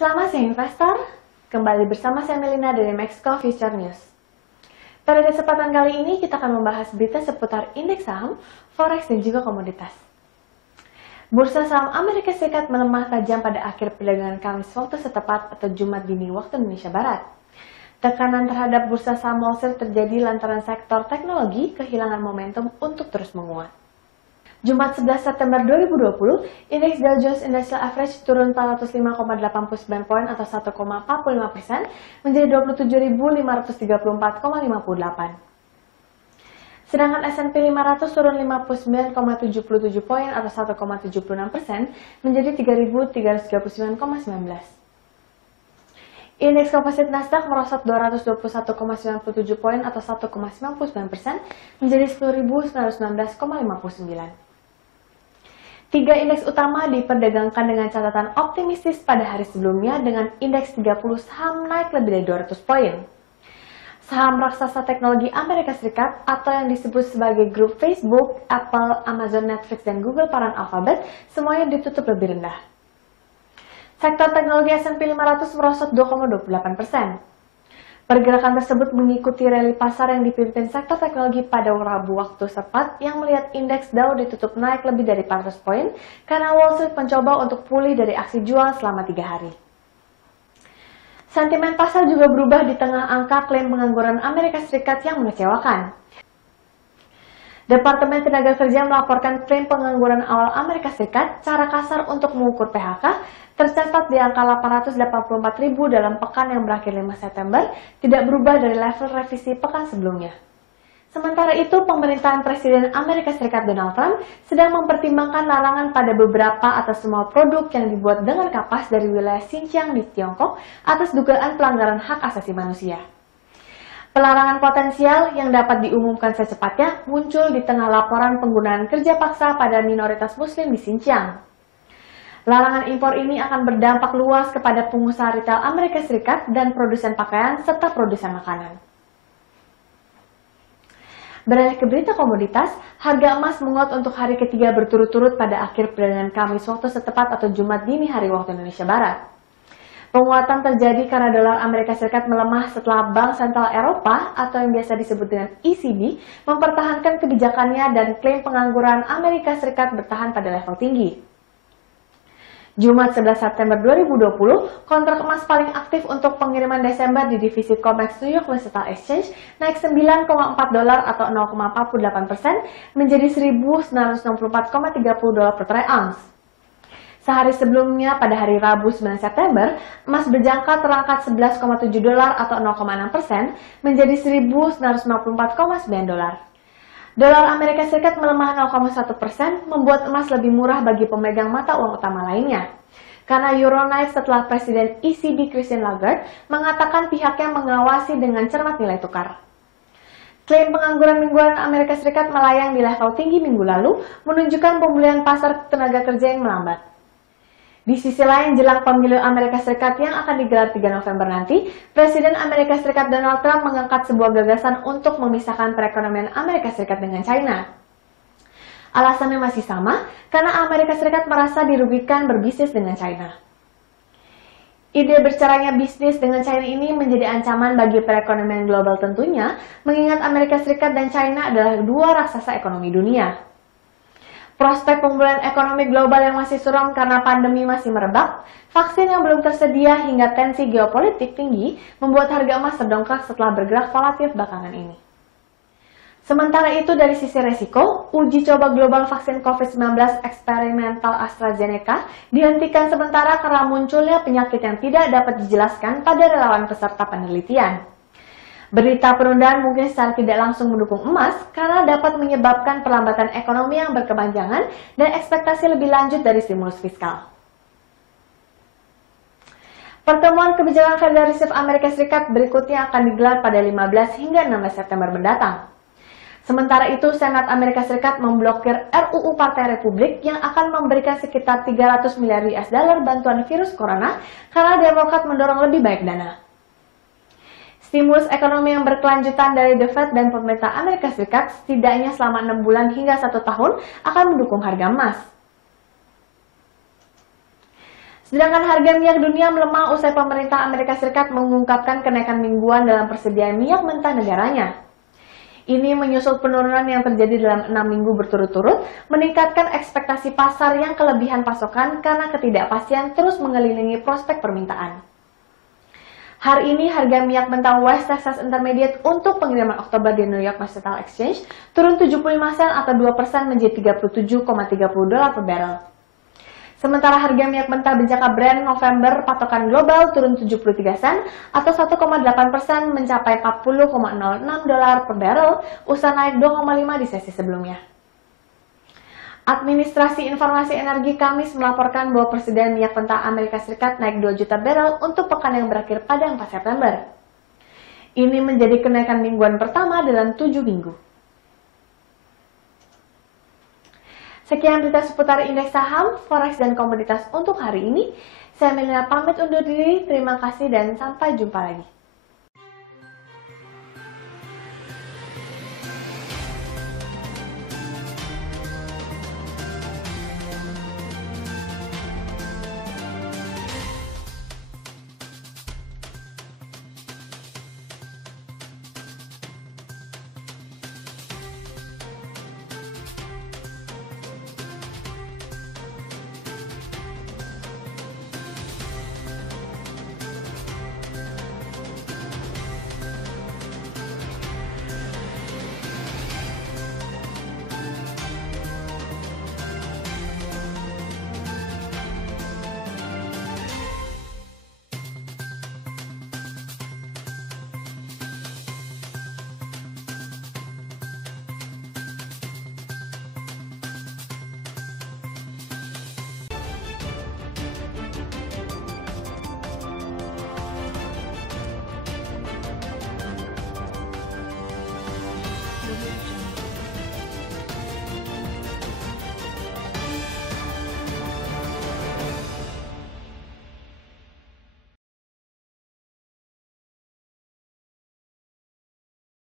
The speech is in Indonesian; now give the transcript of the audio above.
Selamat siang investor, kembali bersama saya Melina dari Mexico Future News. Pada kesempatan kali ini kita akan membahas berita seputar indeks saham, forex dan juga komoditas. Bursa saham Amerika Serikat melemah tajam pada akhir perdagangan Kamis waktu setempat atau Jumat dini waktu Indonesia Barat. Tekanan terhadap bursa saham Wall Street terjadi lantaran sektor teknologi kehilangan momentum untuk terus menguat. Jumat 11 September 2020, indeks Dow Jones Industrial Average turun 405,89 poin atau 1,45% menjadi 27.534,58. Sedangkan S&P 500 turun 59,77 poin atau 1,76% menjadi 3.339,19. Indeks komposit Nasdaq merosot 221,97 poin atau 1,99% menjadi 10.916,59. Tiga indeks utama diperdagangkan dengan catatan optimistis pada hari sebelumnya dengan indeks 30 saham naik lebih dari 200 poin. Saham raksasa teknologi Amerika Serikat atau yang disebut sebagai grup Facebook, Apple, Amazon, Netflix, dan Google paran Alphabet semuanya ditutup lebih rendah. Sektor teknologi S&P 500 merosot 2,28%. Pergerakan tersebut mengikuti rally pasar yang dipimpin sektor teknologi pada Rabu waktu setempat yang melihat indeks Dow ditutup naik lebih dari 400 poin karena Wall Street mencoba untuk pulih dari aksi jual selama 3 hari. Sentimen pasar juga berubah di tengah angka klaim pengangguran Amerika Serikat yang mengecewakan. Departemen Tenaga Kerja melaporkan klaim pengangguran awal Amerika Serikat cara kasar untuk mengukur PHK tercatat di angka 884.000 dalam pekan yang berakhir 5 September, tidak berubah dari level revisi pekan sebelumnya. Sementara itu, pemerintahan Presiden Amerika Serikat Donald Trump sedang mempertimbangkan larangan pada beberapa atau semua produk yang dibuat dengan kapas dari wilayah Xinjiang di Tiongkok atas dugaan pelanggaran hak asasi manusia. Pelarangan potensial yang dapat diumumkan secepatnya muncul di tengah laporan penggunaan kerja paksa pada minoritas Muslim di Xinjiang. Larangan impor ini akan berdampak luas kepada pengusaha retail Amerika Serikat dan produsen pakaian serta produsen makanan. Beralih ke berita komoditas, harga emas menguat untuk hari ketiga berturut-turut pada akhir perdagangan Kamis waktu setempat atau Jumat dini hari waktu Indonesia Barat. Penguatan terjadi karena dolar Amerika Serikat melemah setelah Bank Sentral Eropa atau yang biasa disebut dengan ECB mempertahankan kebijakannya dan klaim pengangguran Amerika Serikat bertahan pada level tinggi. Jumat 11 September 2020, kontrak emas paling aktif untuk pengiriman Desember di divisi COMEX New York Metal Exchange naik 9,4 dolar atau 0,48% menjadi 1.964,30 dolar per troy ounce. Sehari sebelumnya pada hari Rabu 9 September, emas berjangka terangkat 11,7 dolar atau 0,6% menjadi 1.954,9 dolar. Dolar Amerika Serikat melemah 0,1%, membuat emas lebih murah bagi pemegang mata uang utama lainnya. Karena euro naik setelah Presiden ECB Christine Lagarde mengatakan pihaknya mengawasi dengan cermat nilai tukar. Klaim pengangguran mingguan Amerika Serikat melayang di level tinggi minggu lalu, menunjukkan pemulihan pasar tenaga kerja yang melambat. Di sisi lain, jelang pemilu Amerika Serikat yang akan digelar 3 November nanti, Presiden Amerika Serikat Donald Trump mengangkat sebuah gagasan untuk memisahkan perekonomian Amerika Serikat dengan China. Alasannya masih sama, karena Amerika Serikat merasa dirugikan berbisnis dengan China. Ide bercaranya bisnis dengan China ini menjadi ancaman bagi perekonomian global tentunya, mengingat Amerika Serikat dan China adalah dua raksasa ekonomi dunia. Prospek pemulihan ekonomi global yang masih suram karena pandemi masih merebak, vaksin yang belum tersedia hingga tensi geopolitik tinggi membuat harga emas terdongkrak setelah bergerak volatil belakangan ini. Sementara itu dari sisi resiko, uji coba global vaksin COVID-19 eksperimental AstraZeneca dihentikan sementara karena munculnya penyakit yang tidak dapat dijelaskan pada relawan peserta penelitian. Berita penundaan mungkin secara tidak langsung mendukung emas karena dapat menyebabkan perlambatan ekonomi yang berkepanjangan dan ekspektasi lebih lanjut dari stimulus fiskal. Pertemuan kebijakan Federal Reserve Amerika Serikat berikutnya akan digelar pada 15 hingga 16 September mendatang. Sementara itu, Senat Amerika Serikat memblokir RUU Partai Republik yang akan memberikan sekitar 300 miliar US dollar bantuan virus corona karena Demokrat mendorong lebih banyak dana. Stimulus ekonomi yang berkelanjutan dari The Fed dan pemerintah Amerika Serikat setidaknya selama 6 bulan hingga 1 tahun akan mendukung harga emas. Sedangkan harga minyak dunia melemah usai pemerintah Amerika Serikat mengungkapkan kenaikan mingguan dalam persediaan minyak mentah negaranya. Ini menyusul penurunan yang terjadi dalam 6 minggu berturut-turut, meningkatkan ekspektasi pasar yang kelebihan pasokan karena ketidakpastian terus mengelilingi prospek permintaan. Hari ini harga minyak mentah West Texas Intermediate untuk pengiriman Oktober di New York Mercantile Exchange turun 75 sen atau 2% menjadi $37,30 per barrel. Sementara harga minyak mentah benjaka Brent November patokan global turun 73 sen atau 1,8% mencapai $40,06 per barrel, usai naik 2,5 di sesi sebelumnya. Administrasi Informasi Energi Kamis melaporkan bahwa persediaan minyak mentah Amerika Serikat naik 2 juta barrel untuk pekan yang berakhir pada 4 September. Ini menjadi kenaikan mingguan pertama dalam 7 minggu. Sekian berita seputar indeks saham, forex, dan komoditas untuk hari ini. Saya Melina pamit undur diri. Terima kasih dan sampai jumpa lagi.